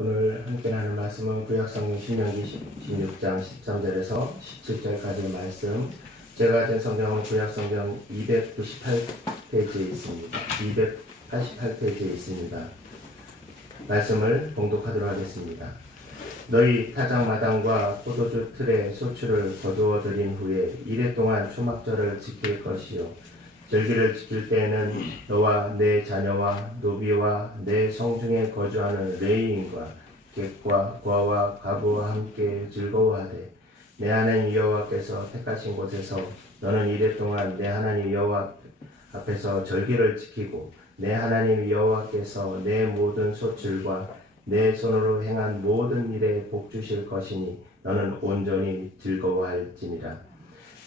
오늘 함께 나눌 말씀은 구약성경 신명기 16장 13절에서 17절까지의 말씀. 제가 가진 성경은 구약성경 298페이지에 있습니다. 288페이지에 있습니다. 말씀을 봉독하도록 하겠습니다. 너희 타작마당과 포도주 틀에 소출을 거두어 들인 후에 이래 동안 초막절을 지킬 것이요, 절기를 지킬 때에는 너와 내 자녀와 노비와 내 성중에 거주하는 레위인과 객과 과와 가부와 함께 즐거워하되, 내 하나님 여호와께서 택하신 곳에서 너는 이래 동안 내 하나님 여호와 앞에서 절기를 지키고 내 하나님 여호와께서 내 모든 소출과 내 손으로 행한 모든 일에 복 주실 것이니 너는 온전히 즐거워할지니라.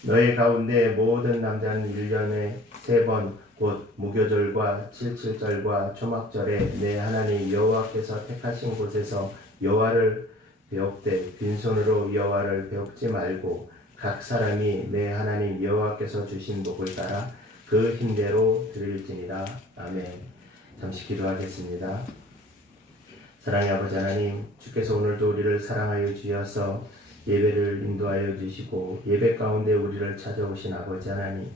너희 가운데 모든 남자는 1년에 3번 곧 무교절과 칠칠절과 초막절에 내 하나님 여호와께서 택하신 곳에서 여호와를 배웁되 빈손으로 여호와를 배웁지 말고 각 사람이 내 하나님 여호와께서 주신 복을 따라 그 힘대로 드릴지니라. 아멘. 잠시 기도하겠습니다. 사랑의 아버지 하나님, 주께서 오늘도 우리를 사랑하여 주셔서 예배를 인도하여 주시고 예배 가운데 우리를 찾아오신 아버지 하나님,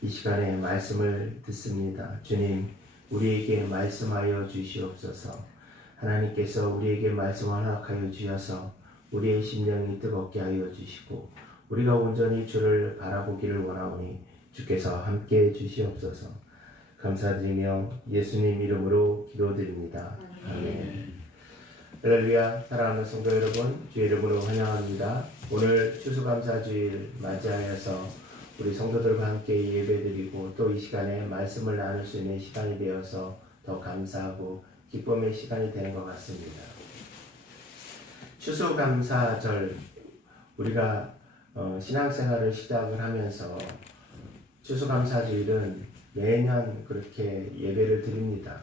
이 시간에 말씀을 듣습니다. 주님, 우리에게 말씀하여 주시옵소서. 하나님께서 우리에게 말씀을 허락하여 주셔서 우리의 심령이 뜨겁게 하여 주시고 우리가 온전히 주를 바라보기를 원하오니 주께서 함께해 주시옵소서. 감사드리며 예수님 이름으로 기도드립니다. 아멘. 할렐루야. 사랑하는 성도 여러분, 주의 이름으로 환영합니다. 오늘 추수감사주일 맞이하여서 우리 성도들과 함께 예배드리고 또 이 시간에 말씀을 나눌 수 있는 시간이 되어서 더 감사하고 기쁨의 시간이 되는 것 같습니다. 추수감사절, 우리가 신앙생활을 시작을 하면서 추수감사주일은 매년 그렇게 예배를 드립니다.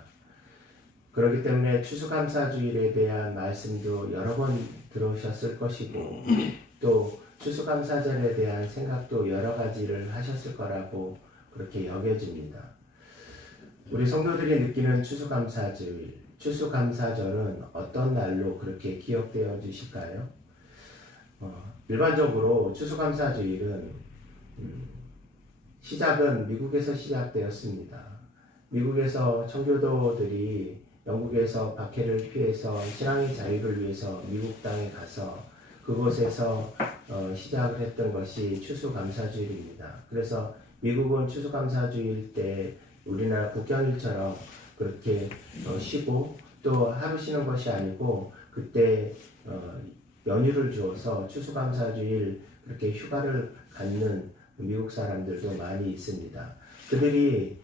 그렇기 때문에 추수감사주일에 대한 말씀도 여러 번 들으셨을 것이고 또 추수감사절에 대한 생각도 여러 가지를 하셨을 거라고 그렇게 여겨집니다. 우리 성도들이 느끼는 추수감사주일, 추수감사절은 어떤 날로 그렇게 기억되어 주실까요? 일반적으로 추수감사주일은 시작은 미국에서 시작되었습니다. 미국에서 청교도들이 영국에서 박해를 피해서 신앙의 자유를 위해서 미국 땅에 가서 그곳에서 시작을 했던 것이 추수감사주일입니다. 그래서 미국은 추수감사주일 때 우리나라 국경일처럼 그렇게 쉬고 또 하루 쉬는 것이 아니고 그때 연휴를 주어서 추수감사주일 그렇게 휴가를 갖는 미국 사람들도 많이 있습니다. 그들이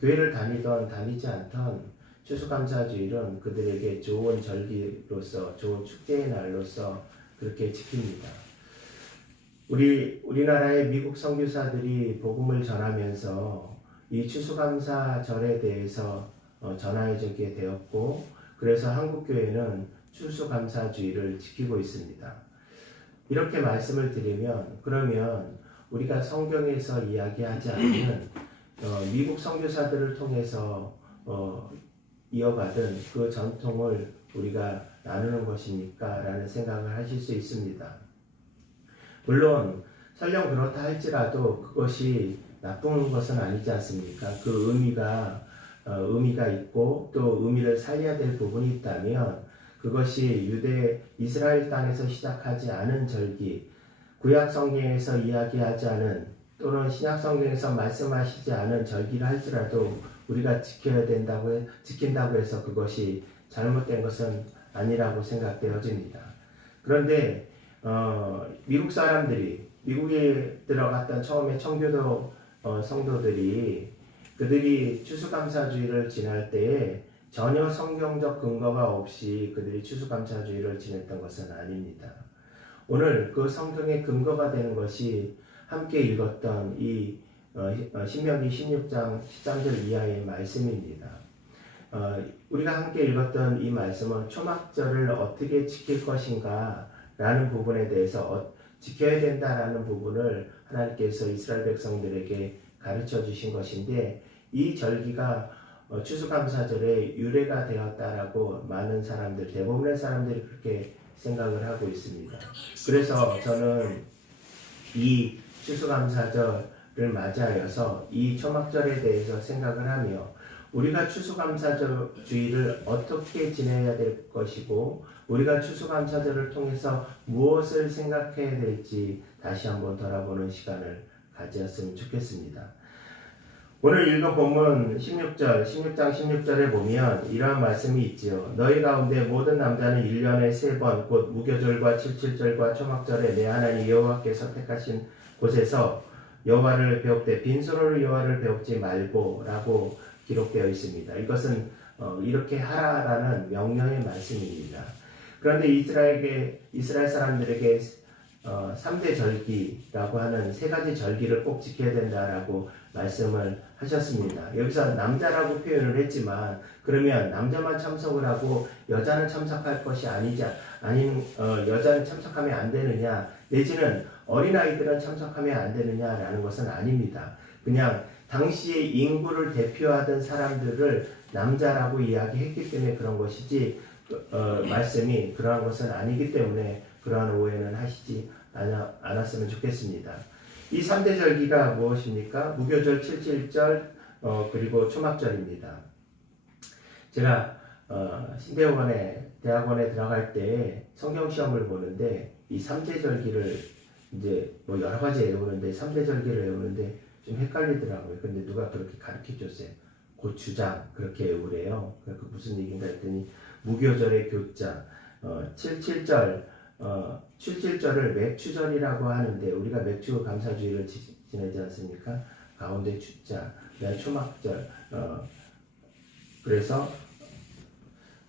교회를 다니던 다니지 않던 추수감사주일은 그들에게 좋은 절기로서 좋은 축제의 날로서 그렇게 지킵니다. 우리나라의 미국 선교사들이 복음을 전하면서 이 추수감사절에 대해서 전하여지게 되었고 그래서 한국교회는 추수감사주일을 지키고 있습니다. 이렇게 말씀을 드리면 그러면 우리가 성경에서 이야기하지 않는 미국 선교사들을 통해서 이어받은 그 전통을 우리가 나누는 것입니까? 라는 생각을 하실 수 있습니다. 물론 설령 그렇다 할지라도 그것이 나쁜 것은 아니지 않습니까? 그 의미가 있고 또 의미를 살려야 될 부분이 있다면 그것이 이스라엘 땅에서 시작하지 않은 절기, 구약 성경에서 이야기하지 않은 또는 신약 성경에서 말씀하시지 않은 절기를 할지라도 우리가 지킨다고 해서 그것이 잘못된 것은 아니라고 생각되어집니다. 그런데 미국 사람들이 미국에 들어갔던 처음에 청교도 성도들이 그들이 추수감사주일을 지날 때에 전혀 성경적 근거가 없이 그들이 추수감사주일을 지냈던 것은 아닙니다. 오늘 그 성경의 근거가 되는 것이 함께 읽었던 이 신명기 16장 13절 이하의 말씀입니다. 우리가 함께 읽었던 이 말씀은 초막절을 어떻게 지킬 것인가 라는 부분에 대해서 지켜야 된다라는 부분을 하나님께서 이스라엘 백성들에게 가르쳐 주신 것인데 이 절기가 추수감사절의 유래가 되었다라고 많은 사람들, 대부분의 사람들이 그렇게 생각을 하고 있습니다. 그래서 저는 이 추수감사절을 맞이하여서 이 초막절에 대해서 생각을 하며 우리가 추수감사절 주일을 어떻게 지내야 될 것이고 우리가 추수감사절을 통해서 무엇을 생각해야 될지 다시 한번 돌아보는 시간을 가졌으면 좋겠습니다. 오늘 읽은 본문 16장 16절에 보면 이러한 말씀이 있지요. 너희 가운데 모든 남자는 1년에 3번 곧 무교절과 77절과 초막절에 내 하나님 여호와께서 택하신 곳에서 여호와를 배웁되 빈손으로 여호와를 배웁지 말고 라고 기록되어 있습니다. 이것은 이렇게 하라라는 명령의 말씀입니다. 그런데 이스라엘 사람들에게 3대 절기라고 하는 3가지 절기를 꼭 지켜야 된다라고 말씀을 하셨습니다. 여기서 남자라고 표현을 했지만 그러면 남자만 참석을 하고 여자는 참석할 것이 여자는 참석하면 안 되느냐 내지는 어린아이들은 참석하면 안 되느냐라는 것은 아닙니다. 그냥 당시의 인구를 대표하던 사람들을 남자라고 이야기했기 때문에 그런 것이지 말씀이 그러한 것은 아니기 때문에 그러한 오해는 하시지 않았으면 좋겠습니다. 이 3대 절기가 무엇입니까? 무교절, 77절, 그리고 초막절입니다. 제가 대학원에 들어갈 때 성경 시험을 보는데 이 3대 절기를 이제 뭐 여러 가지 외우는데 3대 절기를 외우는데 좀 헷갈리더라고요. 근데 누가 그렇게 가르쳐 줬어요. 고추장 그렇게 외우래요. 그 무슨 얘기인가 했더니 무교절의 교자, 77절을 맥추절이라고 하는데 우리가 맥추 감사주의를 지내지 않습니까? 가운데 추자, 초막절, 그래서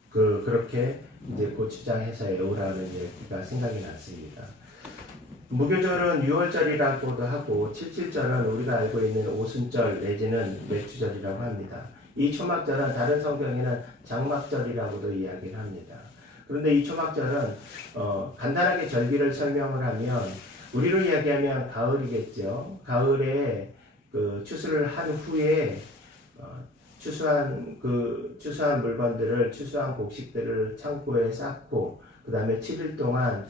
그렇게 이제 고추장해서 외우라는 얘기가 생각이 났습니다. 무교절은 6월절이라고도 하고 77절은 우리가 알고 있는 오순절 내지는 맥추절이라고 합니다. 이 초막절은 다른 성경에는 장막절이라고도 이야기를 합니다. 그런데 이 초막절은 간단하게 절기를 설명을 하면 우리로 이야기하면 가을이겠죠. 가을에 그 추수를 한 후에 추수한 물건들을 추수한 곡식들을 창고에 쌓고 그 다음에 7일 동안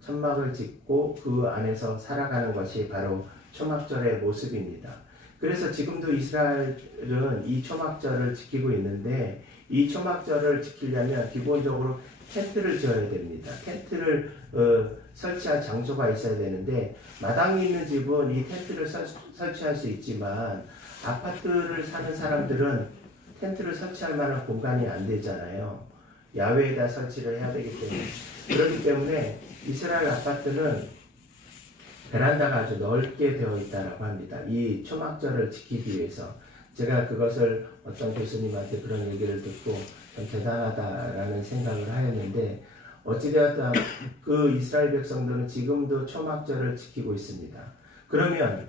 천막을 짓고 그 안에서 살아가는 것이 바로 초막절의 모습입니다. 그래서 지금도 이스라엘은 이 초막절을 지키고 있는데 이 초막절을 지키려면 기본적으로 텐트를 지어야 됩니다. 텐트를 설치할 장소가 있어야 되는데 마당이 있는 집은 이 텐트를 설치할 수 있지만 아파트를 사는 사람들은 텐트를 설치할 만한 공간이 안 되잖아요. 야외에다 설치를 해야 되기 때문에 그렇기 때문에 이스라엘 아파트는 베란다가 아주 넓게 되어 있다고 합니다. 이 초막절을 지키기 위해서 제가 그것을 어떤 교수님한테 그런 얘기를 듣고 참 대단하다라는 생각을 하였는데 어찌되었든 그 이스라엘 백성들은 지금도 초막절을 지키고 있습니다. 그러면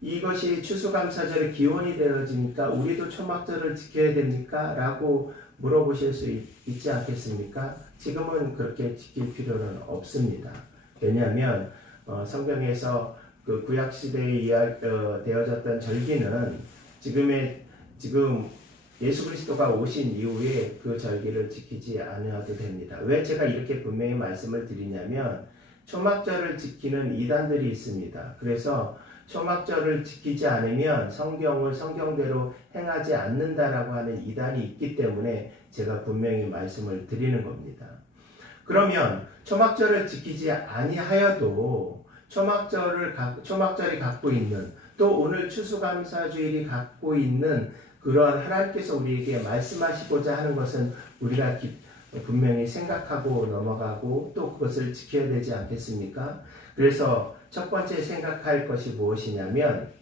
이것이 추수감사절의 기원이 되어지니까 우리도 초막절을 지켜야 됩니까? 라고 물어보실 수 있지 않겠습니까? 지금은 그렇게 지킬 필요는 없습니다. 왜냐하면 성경에서 그 구약시대에 되어졌던 절기는 지금 예수 그리스도가 오신 이후에 그 절기를 지키지 않아도 됩니다. 왜 제가 이렇게 분명히 말씀을 드리냐면 초막절을 지키는 이단들이 있습니다. 그래서 초막절을 지키지 않으면 성경을 성경대로 행하지 않는다라고 하는 이단이 있기 때문에 제가 분명히 말씀을 드리는 겁니다. 그러면 초막절을 지키지 아니하여도 초막절이 갖고 있는 또 오늘 추수감사주일이 갖고 있는 그러한 하나님께서 우리에게 말씀하시고자 하는 것은 우리가 분명히 생각하고 넘어가고 또 그것을 지켜야 되지 않겠습니까? 그래서 첫 번째 생각할 것이 무엇이냐면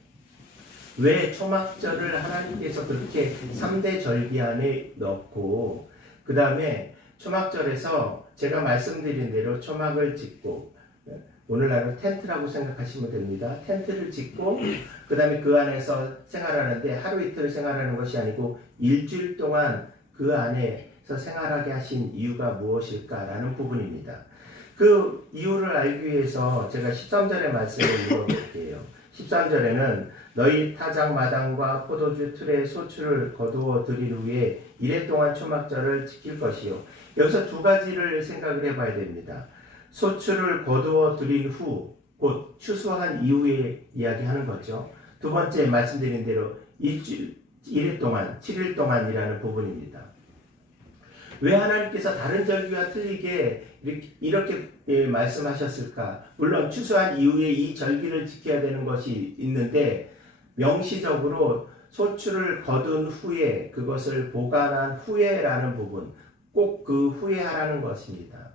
왜 초막절을 하나님께서 그렇게 3대 절기 안에 넣고 그 다음에 초막절에서 제가 말씀드린 대로 초막을 짓고 오늘날은 텐트라고 생각하시면 됩니다. 텐트를 짓고 그 다음에 그 안에서 생활하는데 하루 이틀 생활하는 것이 아니고 일주일 동안 그 안에서 생활하게 하신 이유가 무엇일까라는 부분입니다. 그 이유를 알기 위해서 제가 13절의 말씀을 읽어볼게요. 13절에는 너희 타작 마당과 포도주 틀에 소출을 거두어 들인 후에 이래 동안 초막절을 지킬 것이요. 여기서 두 가지를 생각을 해봐야 됩니다. 소출을 거두어 들인 후, 곧 추수한 이후에 이야기하는 거죠. 두 번째 말씀드린 대로 일일 동안, 7일 동안이라는 부분입니다. 왜 하나님께서 다른 절기와 틀리게 이렇게 말씀하셨을까? 물론 추수한 이후에 이 절기를 지켜야 되는 것이 있는데 명시적으로 소출을 거둔 후에 그것을 보관한 후에라는 부분, 꼭 그 후에 하라는 것입니다.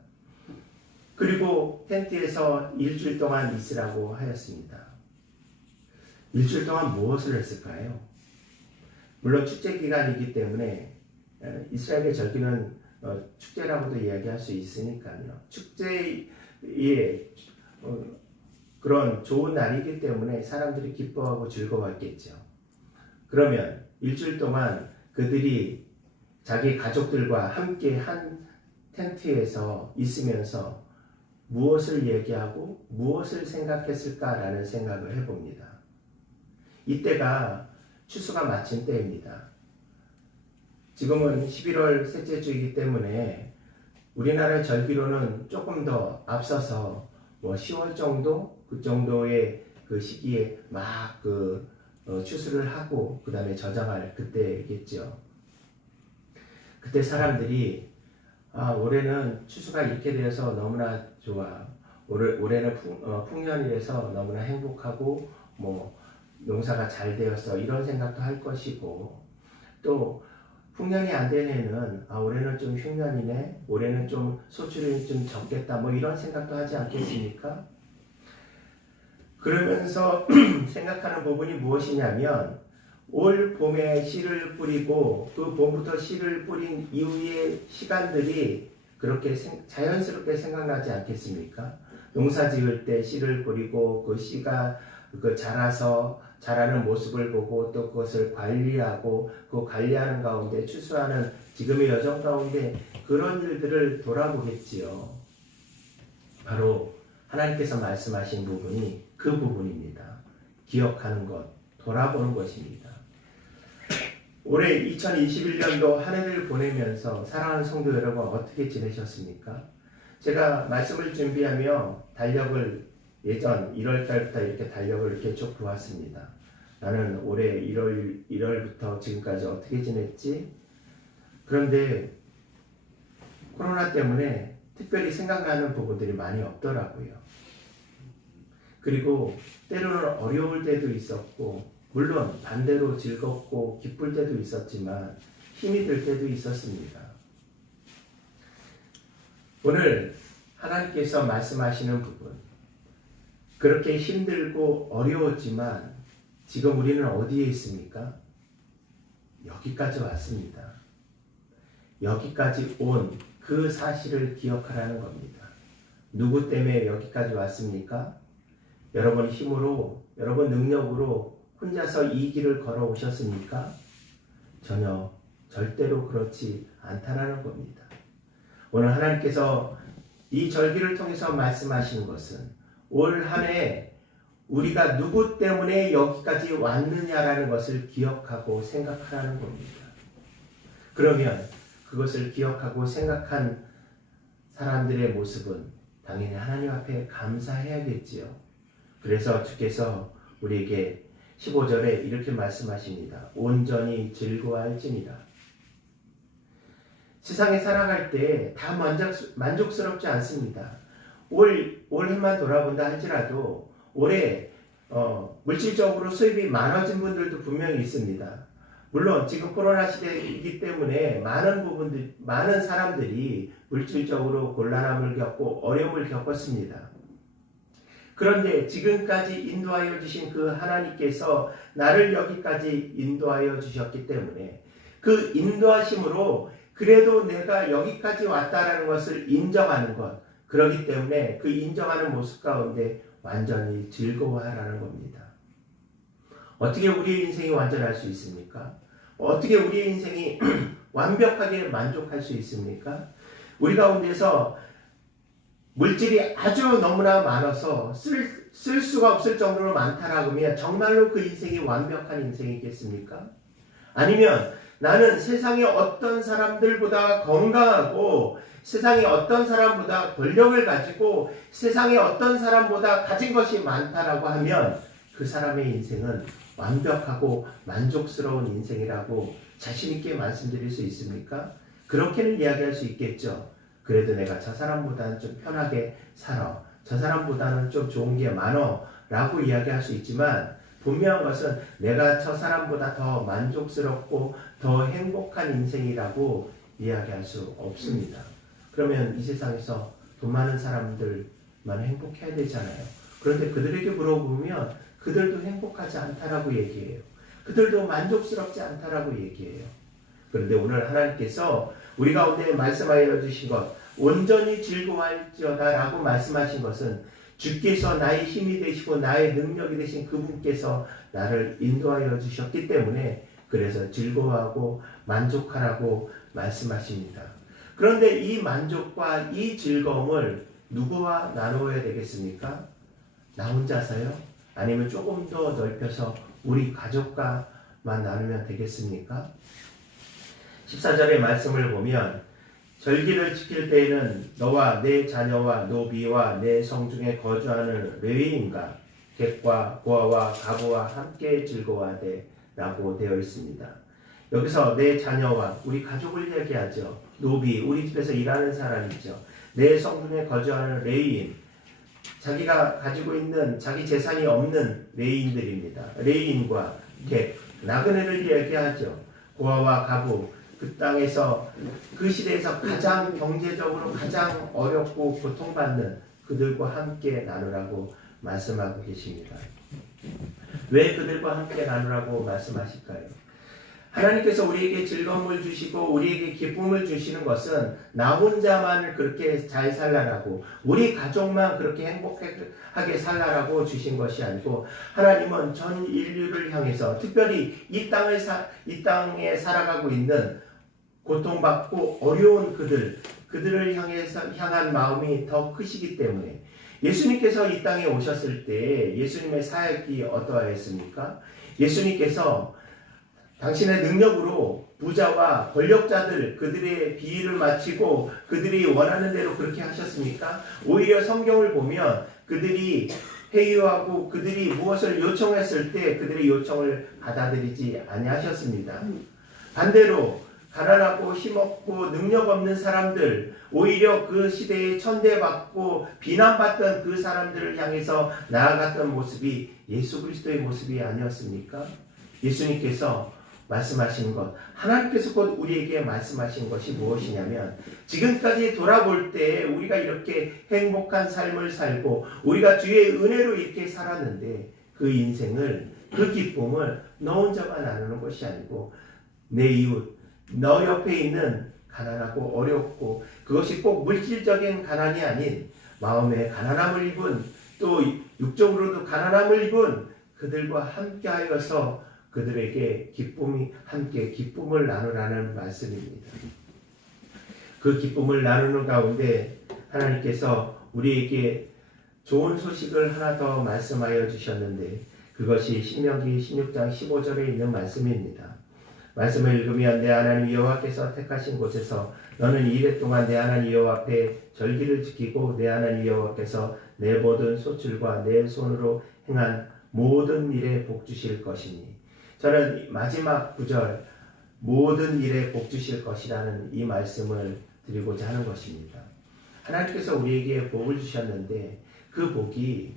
그리고 텐트에서 일주일 동안 있으라고 하였습니다. 일주일 동안 무엇을 했을까요? 물론 축제 기간이기 때문에 이스라엘의 절기는 축제라고도 이야기할 수 있으니까요. 축제의 그런 좋은 날이기 때문에 사람들이 기뻐하고 즐거워했겠죠. 그러면 일주일 동안 그들이 자기 가족들과 함께 한 텐트에서 있으면서 무엇을 얘기하고 무엇을 생각했을까라는 생각을 해봅니다. 이때가 추수가 마친 때입니다. 지금은 11월 셋째 주이기 때문에 우리나라 절기로는 조금 더 앞서서 10월 정도 그 정도의 그 시기에 막 추수를 하고 그 다음에 저장할 그때겠죠. 그때 사람들이 올해는 추수가 이렇게 되어서 너무나 좋아. 올해는 풍년이라서 너무나 행복하고 농사가 잘 되었어 이런 생각도 할 것이고 또 풍년이 안 된 해는 올해는 좀 흉년이네, 올해는 좀 소출이 좀 적겠다 이런 생각도 하지 않겠습니까? 그러면서 생각하는 부분이 무엇이냐면 올 봄에 씨를 뿌리고 그 봄부터 씨를 뿌린 이후의 시간들이 그렇게 자연스럽게 생각나지 않겠습니까? 농사 지을 때 씨를 뿌리고 그 씨가 자라서 자라는 모습을 보고 또 그것을 관리하고 그 관리하는 가운데 추수하는 지금의 여정 가운데 그런 일들을 돌아보겠지요. 바로 하나님께서 말씀하신 부분이 그 부분입니다. 기억하는 것, 돌아보는 것입니다. 올해 2021년도 한 해를 보내면서 사랑하는 성도 여러분 어떻게 지내셨습니까? 제가 말씀을 준비하며 달력을 예전 1월달부터 이렇게 달력을 이렇게 쭉 보았습니다. 나는 올해 1월부터 지금까지 어떻게 지냈지? 그런데 코로나 때문에 특별히 생각나는 부분들이 많이 없더라고요. 그리고 때로는 어려울 때도 있었고 물론 반대로 즐겁고 기쁠 때도 있었지만 힘이 들 때도 있었습니다. 오늘 하나님께서 말씀하시는 부분, 그렇게 힘들고 어려웠지만 지금 우리는 어디에 있습니까? 여기까지 왔습니다. 여기까지 온 그 사실을 기억하라는 겁니다. 누구 때문에 여기까지 왔습니까? 여러분 힘으로, 여러분 능력으로 혼자서 이 길을 걸어오셨습니까? 전혀 절대로 그렇지 않다라는 겁니다. 오늘 하나님께서 이 절기를 통해서 말씀하시는 것은 올 한 해 우리가 누구 때문에 여기까지 왔느냐라는 것을 기억하고 생각하라는 겁니다. 그러면 그것을 기억하고 생각한 사람들의 모습은 당연히 하나님 앞에 감사해야겠지요. 그래서 주께서 우리에게 15절에 이렇게 말씀하십니다. 온전히 즐거워할지니라. 세상에 살아갈 때 다 만족스럽지 않습니다. 올 해만 돌아본다 할지라도 올해 물질적으로 수입이 많아진 분들도 분명히 있습니다. 물론 지금 코로나 시대이기 때문에 많은 사람들이 물질적으로 곤란함을 겪고 어려움을 겪었습니다. 그런데 지금까지 인도하여 주신 그 하나님께서 나를 여기까지 인도하여 주셨기 때문에 그 인도하심으로 그래도 내가 여기까지 왔다라는 것을 인정하는 것, 그렇기 때문에 그 인정하는 모습 가운데 완전히 즐거워하라는 겁니다. 어떻게 우리의 인생이 완전할 수 있습니까? 어떻게 우리의 인생이 완벽하게 만족할 수 있습니까? 우리 가운데서 물질이 아주 너무나 많아서 쓸 수가 없을 정도로 많다라고 하면 정말로 그 인생이 완벽한 인생이겠습니까? 아니면 나는 세상의 어떤 사람들보다 건강하고 세상의 어떤 사람보다 권력을 가지고 세상의 어떤 사람보다 가진 것이 많다라고 하면 그 사람의 인생은 완벽하고 만족스러운 인생이라고 자신 있게 말씀드릴 수 있습니까? 그렇게는 이야기할 수 있겠죠. 그래도 내가 저 사람보다는 좀 편하게 살아. 저 사람보다는 좀 좋은 게 많어. 라고 이야기할 수 있지만 분명한 것은 내가 저 사람보다 더 만족스럽고 더 행복한 인생이라고 이야기할 수 없습니다. 그러면 이 세상에서 돈 많은 사람들만 행복해야 되잖아요. 그런데 그들에게 물어보면 그들도 행복하지 않다라고 얘기해요. 그들도 만족스럽지 않다라고 얘기해요. 그런데 오늘 하나님께서 우리 가운데 말씀하여 주신 것, 온전히 즐거워할지어다 라고 말씀하신 것은 주께서 나의 힘이 되시고 나의 능력이 되신 그분께서 나를 인도하여 주셨기 때문에 그래서 즐거워하고 만족하라고 말씀하십니다. 그런데 이 만족과 이 즐거움을 누구와 나누어야 되겠습니까? 나 혼자서요? 아니면 조금 더 넓혀서 우리 가족과만 나누면 되겠습니까? 14절의 말씀을 보면 절기를 지킬 때에는 너와 내 자녀와 노비와 내 성중에 거주하는 레위인과 객과 고아와 가부와 함께 즐거워하되 라고 되어 있습니다. 여기서 내 자녀와 우리 가족을 얘기하죠. 노비, 우리 집에서 일하는 사람이죠. 내 성중에 거주하는 레위인, 자기가 가지고 있는 자기 재산이 없는 레위인들입니다. 레위인과 객, 나그네를 얘기하죠. 고아와 가부, 그 땅에서 그 시대에서 가장 경제적으로 가장 어렵고 고통받는 그들과 함께 나누라고 말씀하고 계십니다. 왜 그들과 함께 나누라고 말씀하실까요? 하나님께서 우리에게 즐거움을 주시고 우리에게 기쁨을 주시는 것은 나 혼자만 그렇게 잘 살라라고 우리 가족만 그렇게 행복하게 살라라고 주신 것이 아니고 하나님은 전 인류를 향해서 특별히 이 땅에 살아가고 있는 고통받고 어려운 그들을 향한 마음이 더 크시기 때문에 예수님께서 이 땅에 오셨을 때 예수님의 사역이 어떠하였습니까? 예수님께서 당신의 능력으로 부자와 권력자들 그들의 비위를 맞추고 그들이 원하는 대로 그렇게 하셨습니까? 오히려 성경을 보면 그들이 회유하고 그들이 무엇을 요청했을 때 그들의 요청을 받아들이지 아니하셨습니다. 반대로 가난하고 힘없고 능력 없는 사람들, 오히려 그 시대에 천대받고 비난받던 그 사람들을 향해서 나아갔던 모습이 예수 그리스도의 모습이 아니었습니까? 예수님께서 말씀하신 것, 하나님께서 곧 우리에게 말씀하신 것이 무엇이냐면 지금까지 돌아볼 때 우리가 이렇게 행복한 삶을 살고 우리가 주의 은혜로 이렇게 살았는데 그 인생을, 그 기쁨을 너 혼자만 나누는 것이 아니고 내 이웃, 너 옆에 있는 가난하고 어렵고 그것이 꼭 물질적인 가난이 아닌 마음의 가난함을 입은 또 육적으로도 가난함을 입은 그들과 함께하여서 그들에게 함께 기쁨을 나누라는 말씀입니다. 그 기쁨을 나누는 가운데 하나님께서 우리에게 좋은 소식을 하나 더 말씀하여 주셨는데 그것이 신명기 16장 15절에 있는 말씀입니다. 말씀을 읽으면 내 하나님 여호와께서 택하신 곳에서 너는 이래 동안 내 하나님 여호와 앞에 절기를 지키고 내 하나님 여호와께서 내 모든 소출과 내 손으로 행한 모든 일에 복 주실 것이니 저는 마지막 구절 모든 일에 복 주실 것이라는 이 말씀을 드리고자 하는 것입니다. 하나님께서 우리에게 복을 주셨는데 그 복이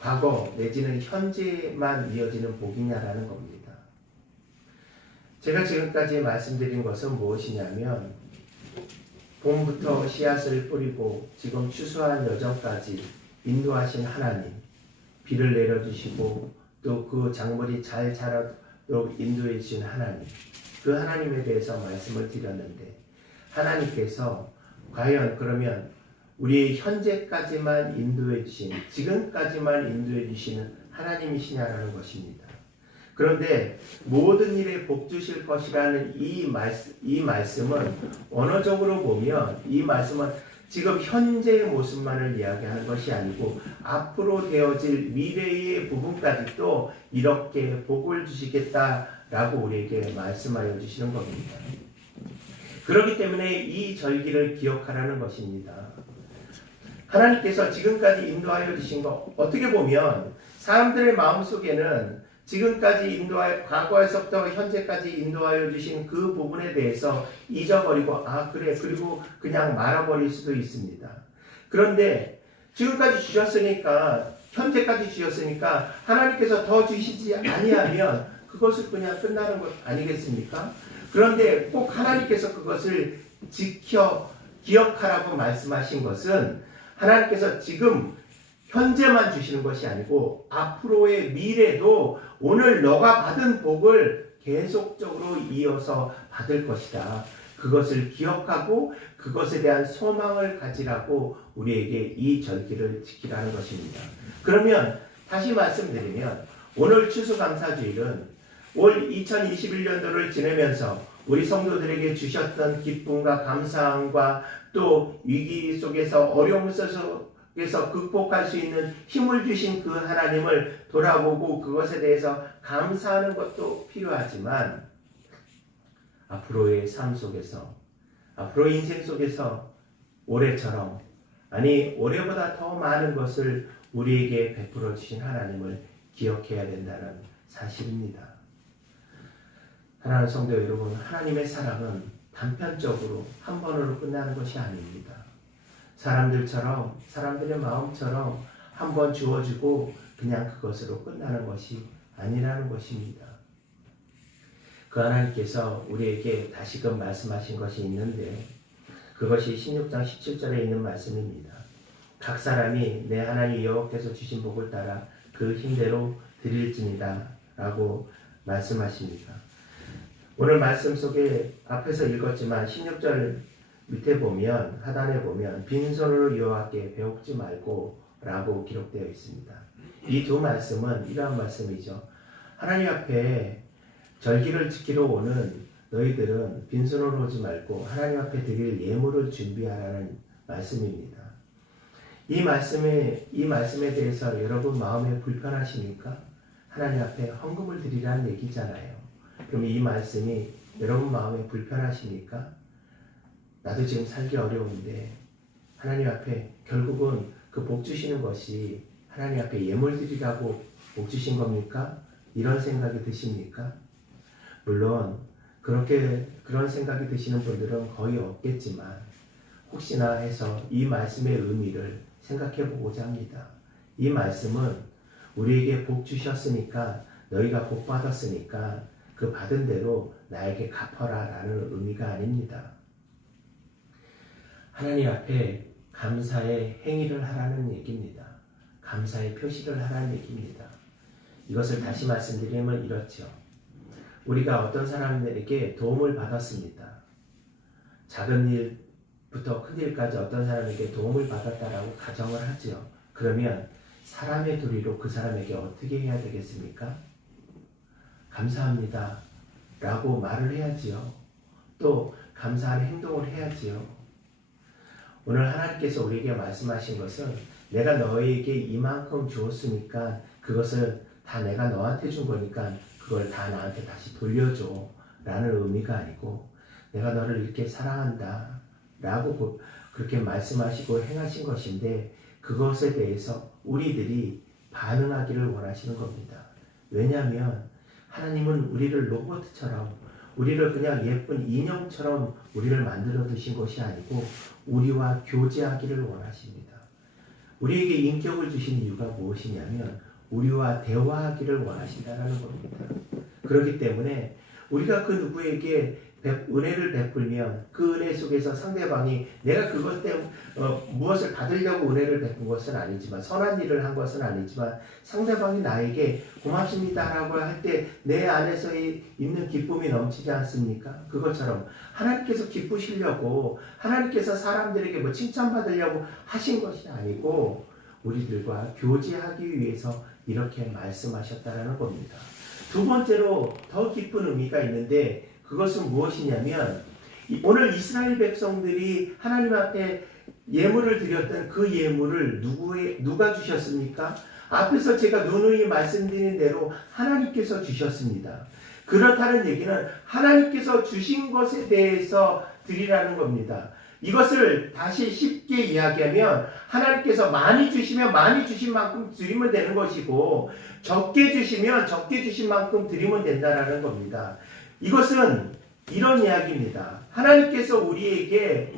과거 내지는 현재만 이어지는 복이냐라는 겁니다. 제가 지금까지 말씀드린 것은 무엇이냐면 봄부터 씨앗을 뿌리고 지금 추수한 여정까지 인도하신 하나님, 비를 내려주시고 또 그 작물이 잘 자라도록 인도해 주신 하나님, 그 하나님에 대해서 말씀을 드렸는데 하나님께서 과연 그러면 우리의 현재까지만 인도해 주신, 지금까지만 인도해 주시는 하나님이시냐라는 것입니다. 그런데 모든 일에 복 주실 것이라는 이 말씀은 언어적으로 보면 이 말씀은 지금 현재의 모습만을 이야기하는 것이 아니고 앞으로 되어질 미래의 부분까지도 이렇게 복을 주시겠다라고 우리에게 말씀하여 주시는 겁니다. 그렇기 때문에 이 절기를 기억하라는 것입니다. 하나님께서 지금까지 인도하여 주신 것, 어떻게 보면 사람들의 마음속에는 지금까지 과거에서부터 현재까지 인도하여 주신 그 부분에 대해서 잊어버리고 그래 그리고 그냥 말아버릴 수도 있습니다. 그런데 지금까지 주셨으니까, 현재까지 주셨으니까 하나님께서 더 주시지 아니하면 그것을 그냥 끝나는 것 아니겠습니까? 그런데 꼭 하나님께서 그것을 기억하라고 말씀하신 것은 하나님께서 지금 현재만 주시는 것이 아니고 앞으로의 미래도 오늘 너가 받은 복을 계속적으로 이어서 받을 것이다. 그것을 기억하고 그것에 대한 소망을 가지라고 우리에게 이 절기를 지키라는 것입니다. 그러면 다시 말씀드리면 오늘 추수감사주일은 올 2021년도를 지내면서 우리 성도들에게 주셨던 기쁨과 감사함과 또 위기 속에서 어려움 속에서 극복할 수 있는 힘을 주신 그 하나님을 돌아보고 그것에 대해서 감사하는 것도 필요하지만 앞으로의 삶 속에서, 앞으로의 인생 속에서 올해처럼, 아니 올해보다 더 많은 것을 우리에게 베풀어 주신 하나님을 기억해야 된다는 사실입니다. 사랑하는 성도 여러분, 하나님의 사랑은 단편적으로 한 번으로 끝나는 것이 아닙니다. 사람들의 마음처럼 한 번 주어지고 그냥 그것으로 끝나는 것이 아니라는 것입니다. 그 하나님께서 우리에게 다시금 말씀하신 것이 있는데 그것이 16장 17절에 있는 말씀입니다. 각 사람이 내 하나님 여호와께서 주신 복을 따라 그 힘대로 드릴지니라 라고 말씀하십니다. 오늘 말씀 속에 앞에서 읽었지만 16절 밑에 보면, 하단에 보면 빈손으로 여호와께 배웁지 말고 라고 기록되어 있습니다. 이 두 말씀은 이러한 말씀이죠. 하나님 앞에 절기를 지키러 오는 너희들은 빈손으로 오지 말고 하나님 앞에 드릴 예물을 준비하라는 말씀입니다. 이 말씀에 대해서 여러분 마음에 불편하십니까? 하나님 앞에 헌금을 드리라는 얘기잖아요. 그럼 이 말씀이 여러분 마음에 불편하십니까? 나도 지금 살기 어려운데 하나님 앞에 결국은 그 복 주시는 것이 하나님 앞에 예물 드리라고 복 주신 겁니까? 이런 생각이 드십니까? 물론 그런 생각이 드시는 분들은 거의 없겠지만 혹시나 해서 이 말씀의 의미를 생각해 보고자 합니다. 이 말씀은 우리에게 복 주셨으니까, 너희가 복 받았으니까 그 받은 대로 나에게 갚아라 라는 의미가 아닙니다. 하나님 앞에 감사의 행위를 하라는 얘기입니다. 감사의 표시를 하라는 얘기입니다. 이것을 다시 말씀드리면 이렇죠. 우리가 어떤 사람에게 도움을 받았습니다. 작은 일부터 큰 일까지 어떤 사람에게 도움을 받았다라고 가정을 하죠. 그러면 사람의 도리로 그 사람에게 어떻게 해야 되겠습니까? 감사합니다 라고 말을 해야지요. 또 감사하는 행동을 해야지요. 오늘 하나님께서 우리에게 말씀하신 것은 내가 너에게 이만큼 주었으니까 그것을 다 내가 너한테 준 거니까 그걸 다 나한테 다시 돌려줘 라는 의미가 아니고, 내가 너를 이렇게 사랑한다 라고 그렇게 말씀하시고 행하신 것인데 그것에 대해서 우리들이 반응하기를 원하시는 겁니다. 왜냐하면 하나님은 우리를 로봇처럼, 우리를 그냥 예쁜 인형처럼 우리를 만들어 두신 것이 아니고 우리와 교제하기를 원하십니다. 우리에게 인격을 주신 이유가 무엇이냐면 우리와 대화하기를 원하신다는 겁니다. 그렇기 때문에 우리가 그 누구에게 은혜를 베풀면 그 은혜 속에서 상대방이 내가 그것 때문에 무엇을 받으려고 은혜를 베푼 것은 아니지만, 선한 일을 한 것은 아니지만 상대방이 나에게 고맙습니다라고 할 때 내 안에서 있는 기쁨이 넘치지 않습니까? 그것처럼 하나님께서 기쁘시려고, 하나님께서 사람들에게 칭찬받으려고 하신 것이 아니고 우리들과 교제하기 위해서 이렇게 말씀하셨다라는 겁니다. 두 번째로 더 깊은 의미가 있는데 그것은 무엇이냐면, 오늘 이스라엘 백성들이 하나님 앞에 예물을 드렸던 그 예물을 누가 주셨습니까? 앞에서 제가 누누이 말씀드린 대로 하나님께서 주셨습니다. 그렇다는 얘기는 하나님께서 주신 것에 대해서 드리라는 겁니다. 이것을 다시 쉽게 이야기하면 하나님께서 많이 주시면 많이 주신 만큼 드리면 되는 것이고 적게 주시면 적게 주신 만큼 드리면 된다는 겁니다. 이것은 이런 이야기입니다. 하나님께서 우리에게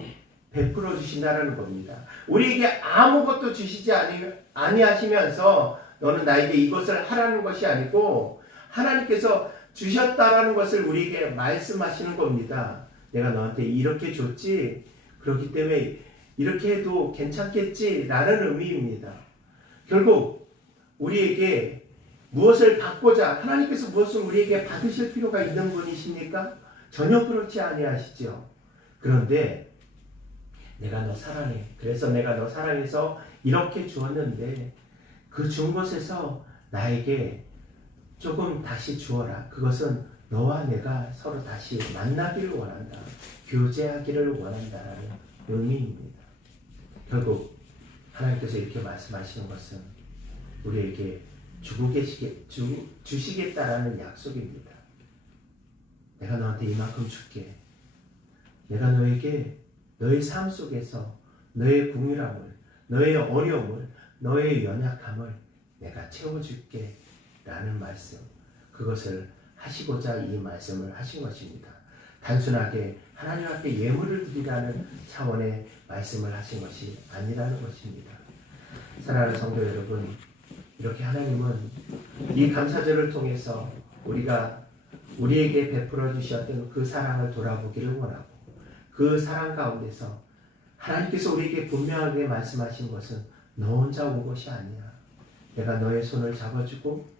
베풀어 주신다는 겁니다. 우리에게 아무것도 주시지 아니하시면서 너는 나에게 이것을 하라는 것이 아니고 하나님께서 주셨다라는 것을 우리에게 말씀하시는 겁니다. 내가 너한테 이렇게 줬지, 그렇기 때문에 이렇게 해도 괜찮겠지라는 의미입니다. 결국 우리에게 무엇을 받고자 하나님께서 무엇을 우리에게 받으실 필요가 있는 분이십니까? 전혀 그렇지 아니하시죠. 그런데 내가 너 사랑해. 그래서 내가 너 사랑해서 이렇게 주었는데 그 준 것에서 나에게 조금 다시 주어라. 그것은 너와 내가 서로 다시 만나기를 원한다. 교제하기를 원한다라는 의미입니다. 결국 하나님께서 이렇게 말씀하시는 것은 우리에게 주시겠다라는 약속입니다. 내가 너한테 이만큼 줄게. 내가 너에게 너의 삶 속에서 너의 궁일함을, 너의 어려움을, 너의 연약함을 내가 채워줄게 라는 말씀, 그것을 하시고자 이 말씀을 하신 것입니다. 단순하게 하나님 앞에 예물을 드리라는 차원의 말씀을 하신 것이 아니라는 것입니다. 사랑하는 성도 여러분, 이렇게 하나님은 이 감사절을 통해서 우리에게 베풀어 주셨던 그 사랑을 돌아보기를 원하고 그 사랑 가운데서 하나님께서 우리에게 분명하게 말씀하신 것은 너 혼자 온 것이 아니야. 내가 너의 손을 잡아주고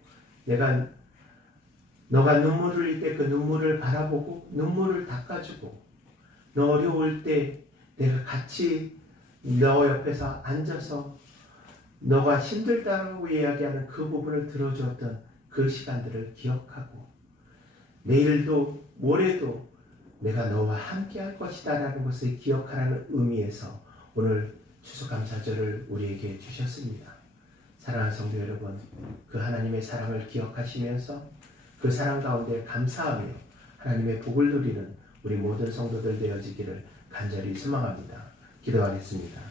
너가 눈물을 흘릴 때 그 눈물을 바라보고 눈물을 닦아주고 너 어려울 때 내가 같이 너 옆에서 앉아서 너가 힘들다고 이야기하는 그 부분을 들어주었던 그 시간들을 기억하고 내일도 모레도 내가 너와 함께 할 것이다 라는 것을 기억하라는 의미에서 오늘 추수감사절을 우리에게 주셨습니다. 사랑하는 성도 여러분, 그 하나님의 사랑을 기억하시면서 그 사랑 가운데 감사하며 하나님의 복을 누리는 우리 모든 성도들 되어지기를 간절히 소망합니다. 기도하겠습니다.